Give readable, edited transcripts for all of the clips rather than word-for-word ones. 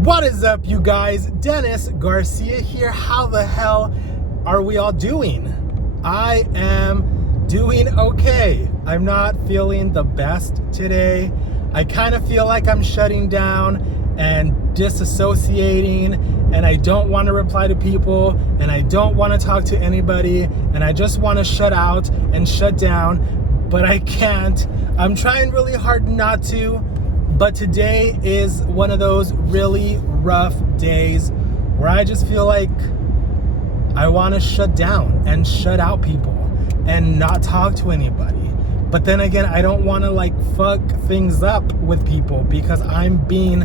What is up, you guys? Dennis Garcia here. How the hell are we all doing? I am doing okay. I'm not feeling the best today. I kind of feel like I'm shutting down and disassociating, and I don't want to reply to people, and I don't want to talk to anybody, and I just want to shut out and shut down, but I can't. I'm trying really hard not to. But today is one of those really rough days where I just feel like I want to shut down and shut out people and not talk to anybody. But then again, I don't want to fuck things up with people because I'm being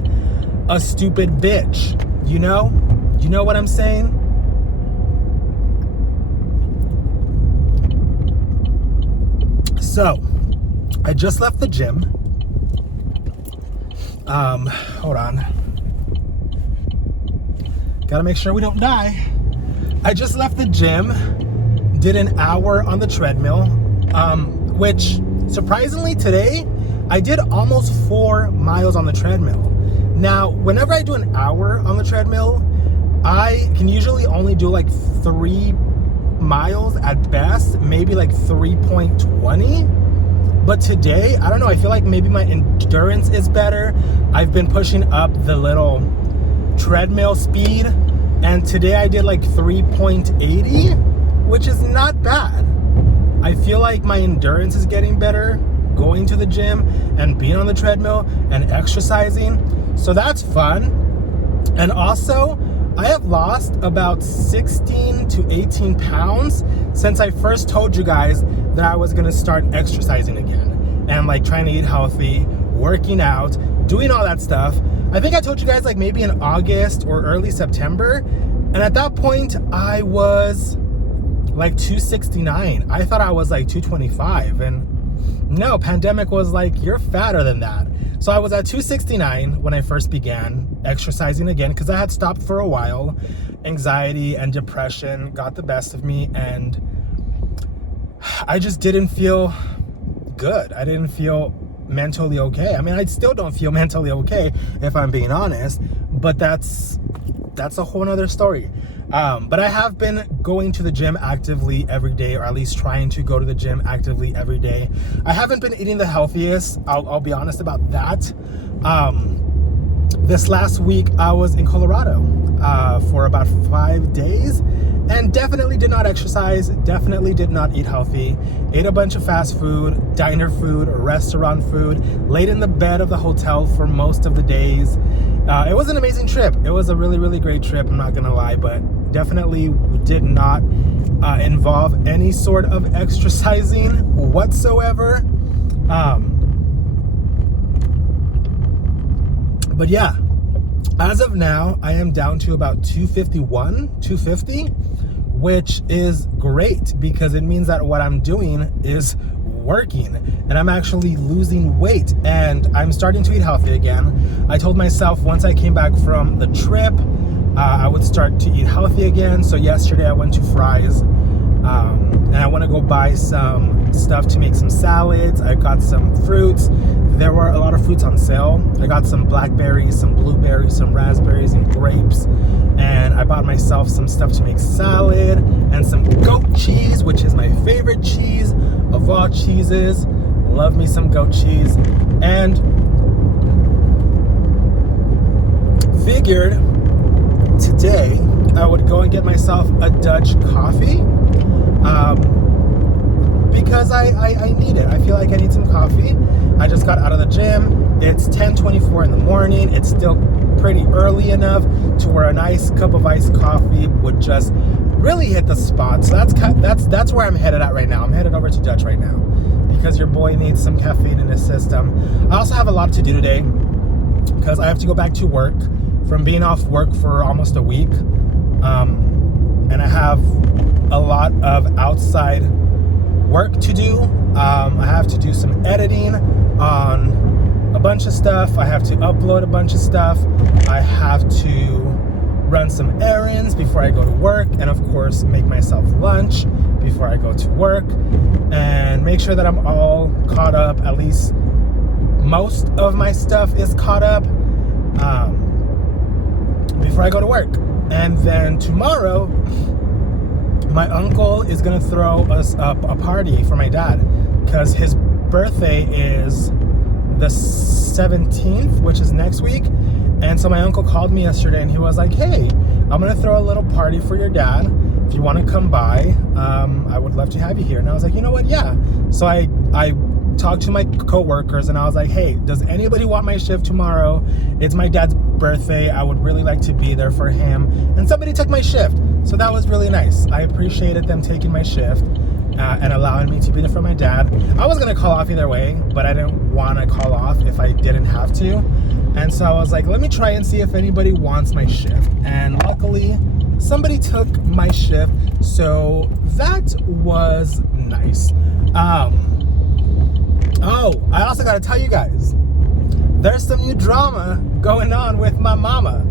a stupid bitch, you know? You know what I'm saying? So, I just left the gym. Hold on. Gotta make sure we don't die. I just left the gym, did an hour on the treadmill, which surprisingly today, I did almost 4 miles on the treadmill. Now, whenever I do an hour on the treadmill, I can usually only do 3 miles at best, maybe 3.20. But today, I don't know, I feel like maybe my endurance is better. I've been pushing up the little treadmill speed, and today I did 3.80, which is not bad. I feel like my endurance is getting better going to the gym and being on the treadmill and exercising. So that's fun. And also, I have lost about 16 to 18 pounds since I first told you guys that I was gonna start exercising again and trying to eat healthy, working out, doing all that stuff. I think I told you guys maybe in August or early September. And at that point, I was 269. I thought I was 225. And no, pandemic was you're fatter than that. So I was at 269 when I first began exercising again because I had stopped for a while. Anxiety and depression got the best of me, and I just didn't feel good. I didn't feel mentally okay. I mean, I still don't feel mentally okay if I'm being honest, but that's a whole nother story. But I have been going to the gym actively every day, or at least trying to go to the gym actively every day. I haven't been eating the healthiest. I'll be honest about that. This last week, I was in Colorado for about 5 days and definitely did not exercise, definitely did not eat healthy, ate a bunch of fast food, diner food, restaurant food, laid in the bed of the hotel for most of the days. It was an amazing trip. It was a really, really great trip, I'm not gonna lie, but definitely did not involve any sort of exercising whatsoever. But yeah, as of now, I am down to about 251, 250, which is great because it means that what I'm doing is working and I'm actually losing weight and I'm starting to eat healthy again. I told myself once I came back from the trip, I would start to eat healthy again. So yesterday I went to Fry's and I want to go buy some stuff to make some salads. I got some fruits. There were a lot of fruits on sale. I got some blackberries, some blueberries, some raspberries, and grapes. And I bought myself some stuff to make salad and some goat cheese, which is my favorite cheese of all cheeses. Love me some goat cheese. And figured today I would go and get myself a Dutch coffee. Because I need it. I feel like I need some coffee. I just got out of the gym. It's 10:24 in the morning. It's still pretty early enough to where a nice cup of iced coffee would just really hit the spot. So that's where I'm headed at right now. I'm headed over to Dutch right now because your boy needs some caffeine in his system. I also have a lot to do today because I have to go back to work from being off work for almost a week. And I have a lot of outside work to do. I have to do some editing on a bunch of stuff. I have to upload a bunch of stuff. I have to run some errands before I go to work, and of course make myself lunch before I go to work, and make sure that I'm all caught up. At least most of my stuff is caught up. before I go to work. And then tomorrow, my uncle is gonna throw us up a party for my dad because his birthday is the 17th, which is next week. And so my uncle called me yesterday and he was like, hey, I'm gonna throw a little party for your dad. If you want to come by, I would love to have you here. And I was like, you know what? Yeah. So I talked to my coworkers and I was like, hey, does anybody want my shift tomorrow? It's my dad's birthday. I would really like to be there for him. And somebody took my shift. So that was really nice. I appreciated them taking my shift and allowing me to be there for my dad. I was going to call off either way, but I didn't want to call off if I didn't have to. And so I was like, let me try and see if anybody wants my shift. And luckily, somebody took my shift, so that was nice. Oh, I also gotta tell you guys, there's some new drama going on with my mama.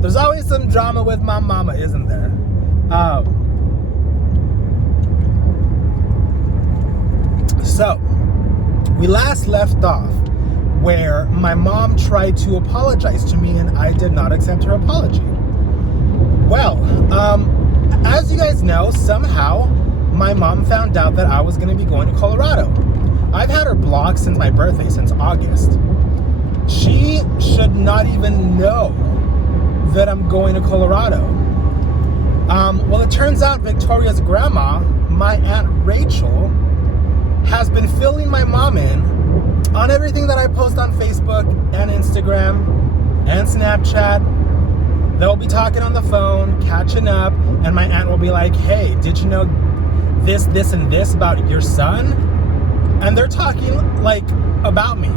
There's always some drama with my mama, isn't there? So, we last left off where my mom tried to apologize to me and I did not accept her apology. Well, as you guys know, somehow my mom found out that I was going to be going to Colorado. I've had her blocked since my birthday, since August. She should not even know that I'm going to Colorado. Well, it turns out Victoria's grandma, my Aunt Rachel, has been filling my mom in on everything that I post on Facebook and Instagram and Snapchat. They'll be talking on the phone, catching up, and my aunt will be like, hey, did you know this, and this about your son? And they're talking, like, about me.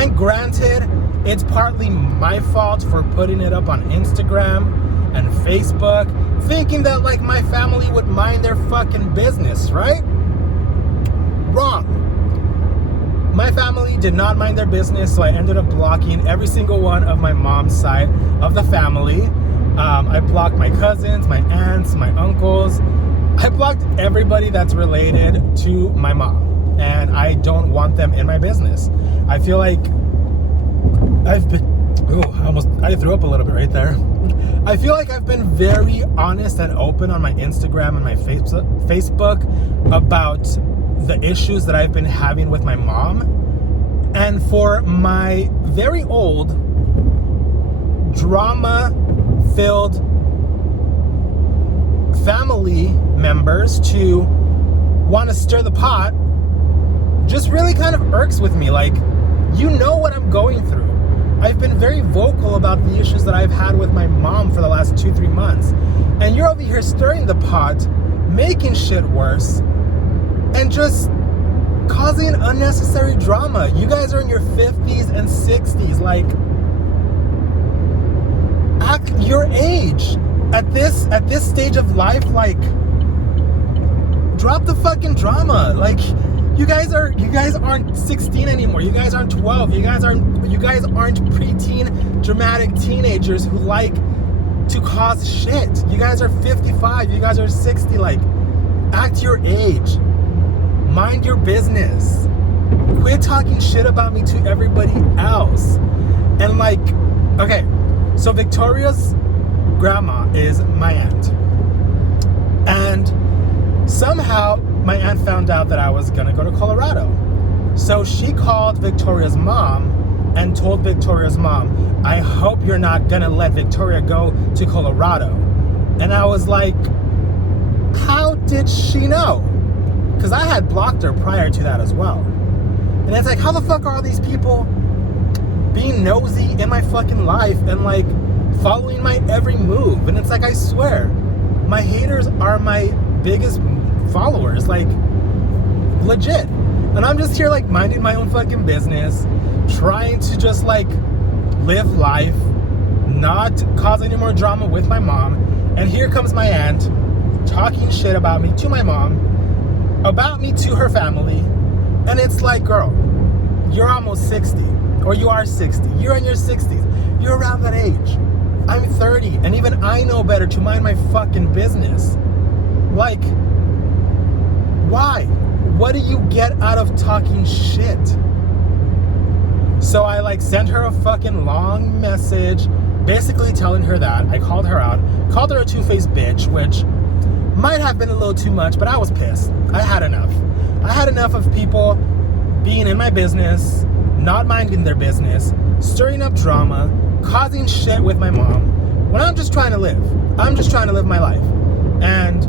And granted, it's partly my fault for putting it up on Instagram and Facebook, thinking that, like, my family would mind their fucking business, right? Wrong. My family did not mind their business, so I ended up blocking every single one of my mom's side of the family. I blocked my cousins, my aunts, my uncles. I blocked everybody that's related to my mom, and I don't want them in my business. I feel like I've been, I threw up a little bit right there. I feel like I've been very honest and open on my Instagram and my Facebook about the issues that I've been having with my mom. And for my very old, drama-filled family members to want to stir the pot just really kind of irks with me. Like, you know what I'm going through. I've been very vocal about the issues that I've had with my mom for the last 2-3 months. And you're over here stirring the pot, making shit worse, and just causing unnecessary drama. You guys are in your 50s and 60s. Like, act your age. At this stage of life, like, drop the fucking drama. Like, you guys aren't 16 anymore. You guys aren't 12. You guys aren't preteen dramatic teenagers who like to cause shit. You guys are 55. You guys are 60. Like, act your age. Mind your business. Quit talking shit about me to everybody else. And like, okay, so Victoria's grandma is my aunt. And somehow my aunt found out that I was gonna go to Colorado. So she called Victoria's mom and told Victoria's mom, I hope you're not gonna let Victoria go to Colorado. And I was like, how did she know? Because I had blocked her prior to that as well. And it's like, how the fuck are all these people being nosy in my fucking life and like following my every move? And it's like, I swear, my haters are my biggest followers, like, legit. And I'm just here like minding my own fucking business, trying to just like live life, not cause any more drama with my mom. And here comes my aunt talking shit about me to my mom, about me to her family. And it's like, girl, you're almost 60, or you are 60. You're in your 60s. You're around that age. I'm 30, and even I know better to mind my fucking business. Like, why? What do you get out of talking shit? So I like sent her a fucking long message basically telling her that. I called her out, called her a two-faced bitch, which might have been a little too much, but I was pissed. I had enough. I had enough of people being in my business, not minding their business, stirring up drama, causing shit with my mom, when I'm just trying to live. I'm just trying to live my life. And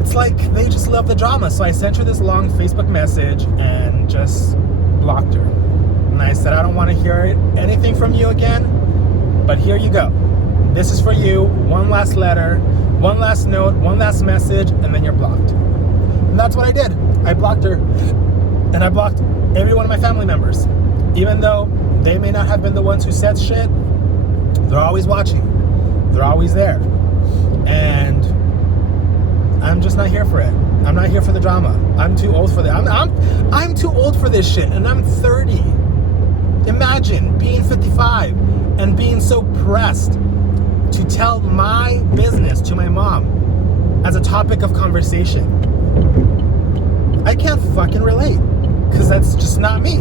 it's like they just love the drama. So I sent her this long Facebook message and just blocked her. And I said, I don't want to hear anything from you again, but here you go. This is for you. One last letter, one last note, one last message, and then you're blocked. And that's what I did. I blocked her, and I blocked every one of my family members. Even though they may not have been the ones who said shit, they're always watching. They're always there. And I'm just not here for it. I'm not here for the drama. I'm too old for that. I'm too old for this shit, and I'm 30. Imagine being 55 and being so pressed to tell my business to my mom as a topic of conversation. I can't fucking relate, because that's just not me.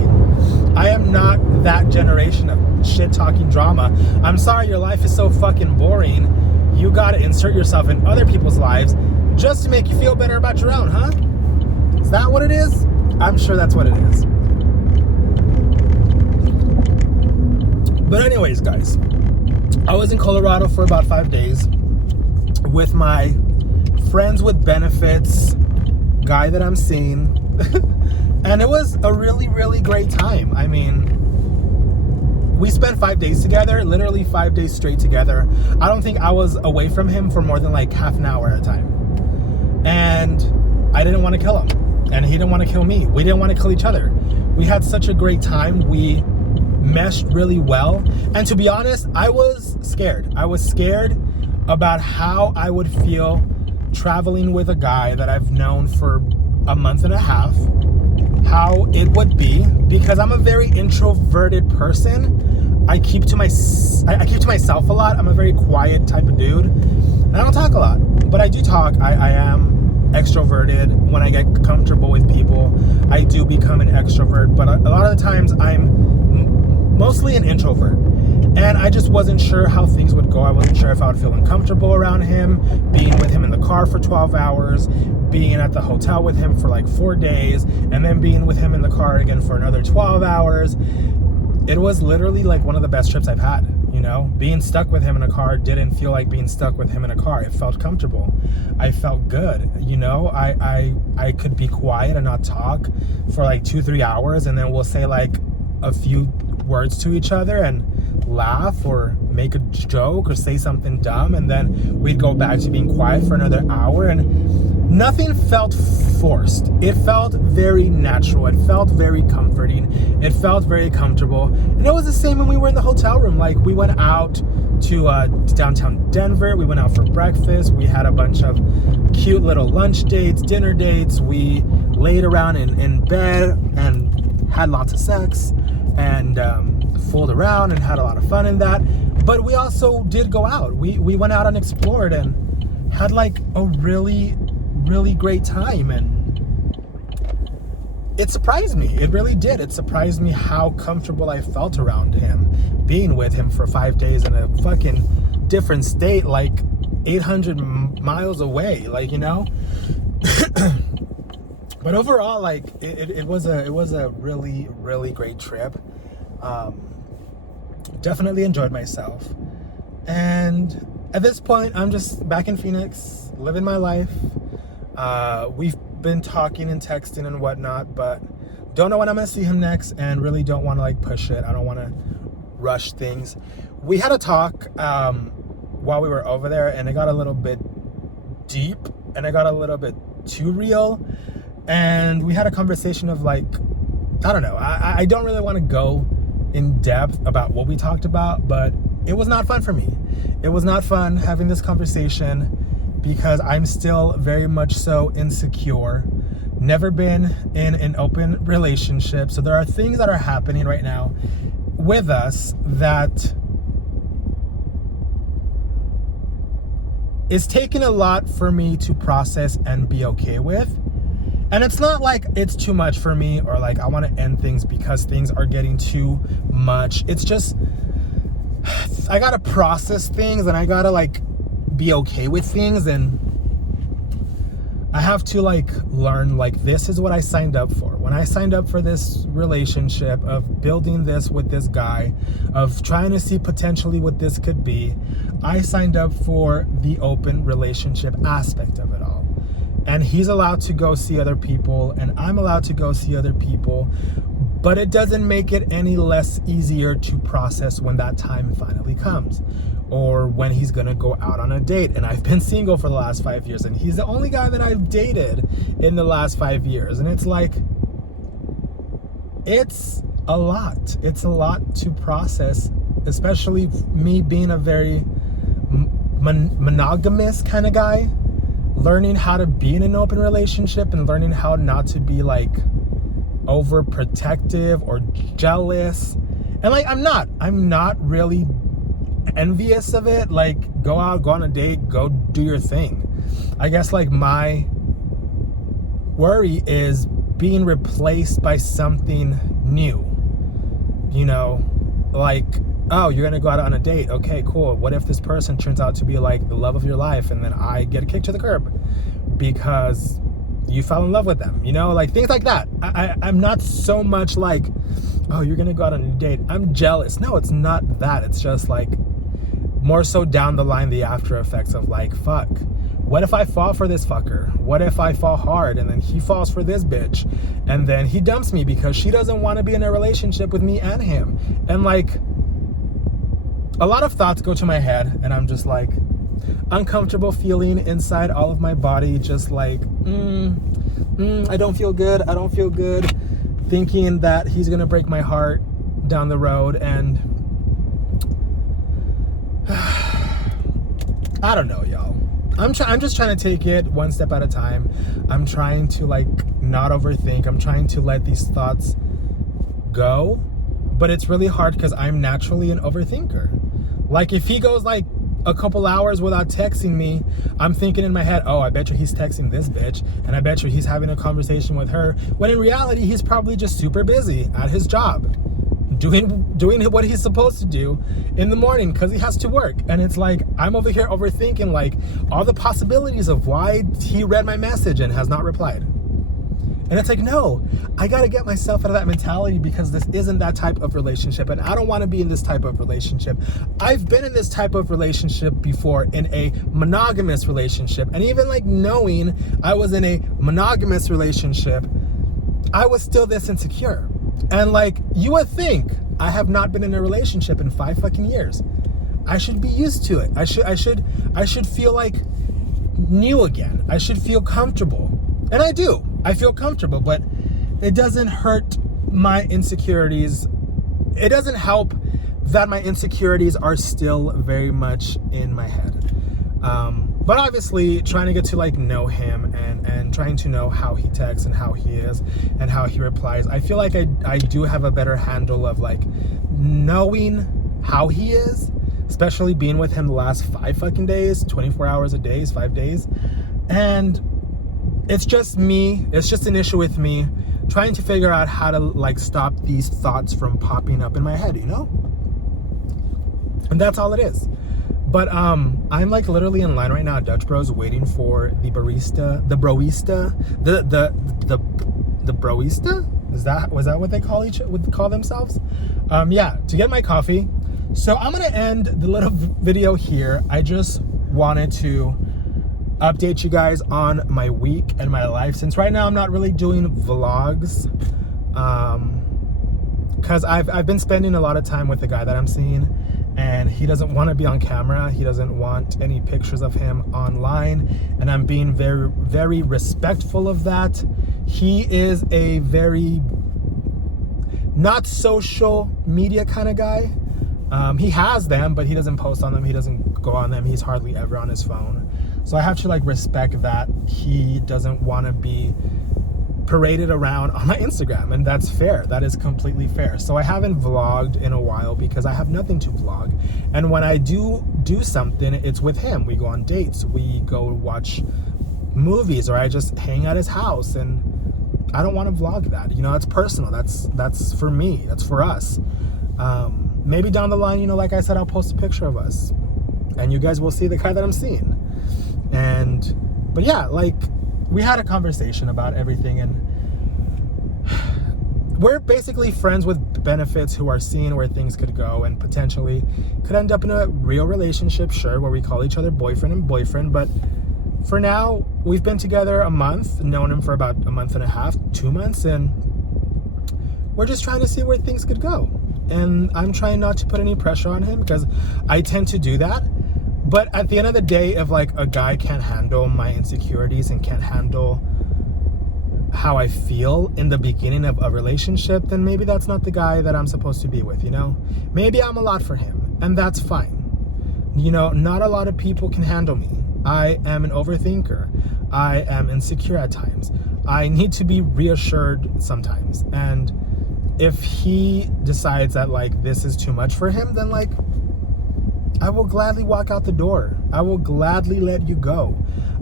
I am not that generation of shit-talking drama. I'm sorry your life is so fucking boring. You gotta insert yourself in other people's lives just to make you feel better about your own, huh? Is that what it is? I'm sure that's what it is. But anyways, guys, I was in Colorado for about 5 days with my friends with benefits guy that I'm seeing. And it was a really, really great time. I mean, we spent 5 days together, literally 5 days straight together. I don't think I was away from him for more than like half an hour at a time. And I didn't want to kill him, and he didn't want to kill me. We didn't want to kill each other. We had such a great time. We meshed really well. And to be honest, I was scared. I was scared about how I would feel traveling with a guy that I've known for a month and a half, how it would be, because I'm a very introverted person. I keep to myself a lot. I'm a very quiet type of dude, and I don't talk a lot, but I do talk. I am extroverted. When I get comfortable with people, I do become an extrovert, but a lot of the times I'm mostly an introvert. And I just wasn't sure how things would go. I wasn't sure if I would feel uncomfortable around him, being with him in the car for 12 hours, being at the hotel with him for like 4 days, and then being with him in the car again for another 12 hours. It was literally like one of the best trips I've had, you know? Being stuck with him in a car didn't feel like being stuck with him in a car. It felt comfortable. I felt good, you know? I could be quiet and not talk for like 2-3 hours, and then we'll say like a few words to each other and laugh or make a joke or say something dumb, and then we'd go back to being quiet for another hour, and nothing felt forced. It felt very natural. It felt very comforting. It felt very comfortable. And it was the same when we were in the hotel room. Like, we went out to downtown Denver. We went out for breakfast. We had a bunch of cute little lunch dates, dinner dates. We laid around in bed and had lots of sex and fooled around and had a lot of fun in that. But we also did go out. We went out and explored and had like a really, really great time. And it surprised me. It really did. It surprised me how comfortable I felt around him, being with him for 5 days in a fucking different state, like 800 miles away, like, you know? But overall, like, it was a really, really great trip. Definitely enjoyed myself. And at this point, I'm just back in Phoenix, living my life. We've been talking and texting and whatnot, but don't know when I'm gonna see him next, and really don't want to like push it. I don't want to rush things. We had a talk while we were over there, and it got a little bit deep, and it got a little bit too real. And we had a conversation of like, I don't know, I don't really want to go in depth about what we talked about, but it was not fun for me. It was not fun having this conversation because I'm still very much so insecure. Never been in an open relationship. So there are things that are happening right now with us that is taking a lot for me to process and be okay with. And it's not like it's too much for me or like I want to end things because things are getting too much. It's just I gotta process things, and I gotta like be okay with things, and I have to like learn, like, this is what I signed up for. When I signed up for this relationship of building this with this guy, of trying to see potentially what this could be, I signed up for the open relationship aspect of it all. And he's allowed to go see other people, and I'm allowed to go see other people, but it doesn't make it any less easier to process when that time finally comes, or when he's gonna go out on a date. And I've been single for the last 5 years, and he's the only guy that I've dated in the last 5 years. And it's like, it's a lot. It's a lot to process, especially me being a very monogamous kind of guy, learning how to be in an open relationship and learning how not to be like overprotective or jealous. And like, I'm not really envious of it. Like, go out, go on a date, go do your thing. I guess like my worry is being replaced by something new, you know, like, oh, you're gonna go out on a date, okay, cool. What if this person turns out to be like the love of your life, and then I get kicked to the curb because you fell in love with them, you know, like things like that. I'm not so much like, oh, you're gonna go out on a date, I'm jealous. No, it's not that. It's just like more so down the line, the after effects of like, fuck, what if I fall for this fucker? What if I fall hard and then he falls for this bitch, and then he dumps me because she doesn't want to be in a relationship with me and him? And like, a lot of thoughts go to my head, and I'm just like uncomfortable feeling inside all of my body, just like, I don't feel good. I don't feel good, thinking that he's gonna break my heart down the road. And I don't know, y'all. I'm just trying to take it one step at a time. I'm trying to like not overthink. I'm trying to let these thoughts go, but it's really hard because I'm naturally an overthinker. Like, if he goes like a couple hours without texting me, I'm thinking in my head, oh, I bet you he's texting this bitch, and I bet you he's having a conversation with her, when in reality he's probably just super busy at his job, doing what he's supposed to do in the morning because he has to work. And it's like, I'm over here overthinking like all the possibilities of why he read my message and has not replied. And it's like, no, I got to get myself out of that mentality, because this isn't that type of relationship, and I don't want to be in this type of relationship. I've been in this type of relationship before, in a monogamous relationship, and even like knowing I was in a monogamous relationship, I was still this insecure. And like, you would think I have not been in a relationship in 5 fucking years. I should be used to it. I should feel like new again. I should feel comfortable. And I do. I feel comfortable, but it doesn't hurt my insecurities. It doesn't help that my insecurities are still very much in my head. But obviously trying to get to like know him and trying to know how he texts and how he is and how he replies, I feel like I do have a better handle of like knowing how he is, especially being with him the last 5 fucking days, 24 hours a day, 5 days. And it's just me, it's just an issue with me trying to figure out how to like stop these thoughts from popping up in my head, you know? And that's all it is. But I'm like literally in line right now at Dutch Bros waiting for the broista. Was that what they call themselves? Yeah, to get my coffee. So I'm gonna end the little video here. I just wanted to update you guys on my week and my life, since right now I'm not really doing vlogs, because I've been spending a lot of time with the guy that I'm seeing, and he doesn't want to be on camera. He doesn't want any pictures of him online, and I'm being very, very respectful of that. He is a very not social media kind of guy. He has them, but he doesn't post on them. He doesn't go on them. He's hardly ever on his phone. So I have to like respect that he doesn't want to be paraded around on my Instagram, and that's fair. That is completely fair. So I haven't vlogged in a while because I have nothing to vlog. And when I do something, it's with him. We go on dates, we go watch movies, or I just hang at his house, and I don't want to vlog that. You know, that's personal. That's for me. That's for us. maybe down the line, like I said, I'll post a picture of us and you guys will see the guy that I'm seeing. But yeah, like, we had a conversation about everything, and we're basically friends with benefits who are seeing where things could go and potentially could end up in a real relationship, sure, where we call each other boyfriend and boyfriend. But for now, we've been together a month, known him for about a month and a half, 2 months, and we're just trying to see where things could go. And I'm trying not to put any pressure on him because I tend to do that. But at the end of the day, if like a guy can't handle my insecurities and can't handle how I feel in the beginning of a relationship, then maybe that's not the guy that I'm supposed to be with, Maybe I'm a lot for him, and that's fine. Not a lot of people can handle me. I am an overthinker. I am insecure at times. I need to be reassured sometimes. And if he decides that like this is too much for him, then like I will gladly walk out the door. I will gladly let you go.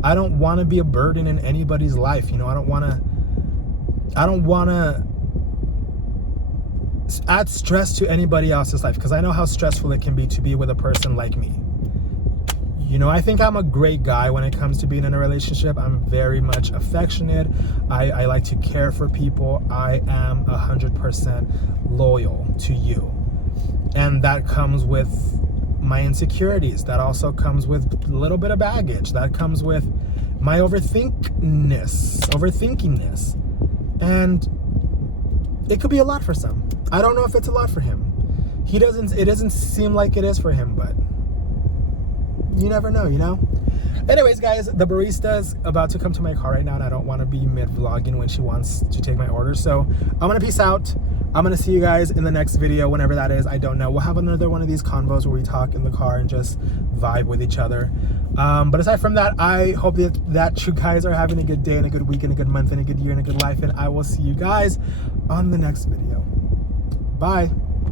I don't want to be a burden in anybody's life. I don't want to add stress to anybody else's life, because I know how stressful it can be to be with a person like me. I think I'm a great guy when it comes to being in a relationship. I'm very much affectionate. I like to care for people. I am 100% loyal to you. And that comes with my insecurities. That also comes with a little bit of baggage. That comes with my overthinkingness. And it could be a lot for some. I don't know if it's a lot for him. It doesn't seem like it is for him, but you never know, Anyways, guys, the barista's about to come to my car right now, and I don't want to be mid-vlogging when she wants to take my order. So I'm going to peace out. I'm going to see you guys in the next video, whenever that is. I don't know. We'll have another one of these convos where we talk in the car and just vibe with each other. But aside from that, I hope that you guys are having a good day and a good week and a good month and a good year and a good life. And I will see you guys on the next video. Bye.